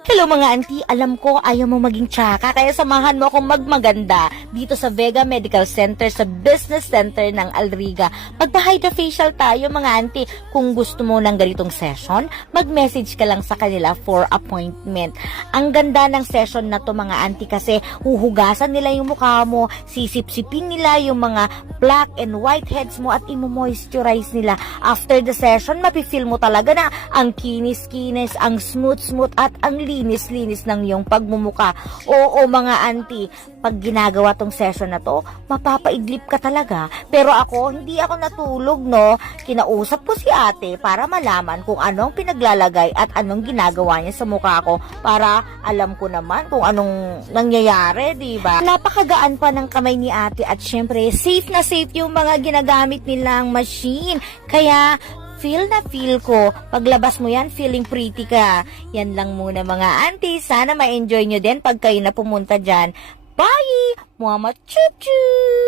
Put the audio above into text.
Hello mga auntie, alam ko ayaw mo maging tsaka kaya samahan mo akong magmaganda dito sa Vega Medical Center sa Business Center ng Alriga. Magpa-hydrofacial tayo mga auntie. Kung gusto mo ng ganitong session, mag-message ka lang sa kanila for appointment. Ang ganda ng session na to mga auntie kasi huhugasan nila yung mukha mo, sisip-sipin nila yung mga black and white heads mo at imo-moisturize nila. After the session, mapifeel mo talaga na ang kinis-kinis, ang smooth-smooth at ang linis-linis ng iyong pagmumuka. Oo mga auntie, pag ginagawa tong session na to, mapapaidlip ka talaga. Pero ako, hindi ako natulog, no? Kinausap ko si ate para malaman kung anong pinaglalagay at anong ginagawa niya sa mukha ko para alam ko naman kung anong nangyayari, diba? Napakagaan pa ng kamay ni ate at syempre, safe na safe yung mga ginagamit nilang machine. Kaya, feel na feel ko. Paglabas mo yan, feeling pretty ka. Yan lang muna mga auntie. Sana ma-enjoy nyo din pag kayo na pumunta dyan. Bye! Mama chup chup!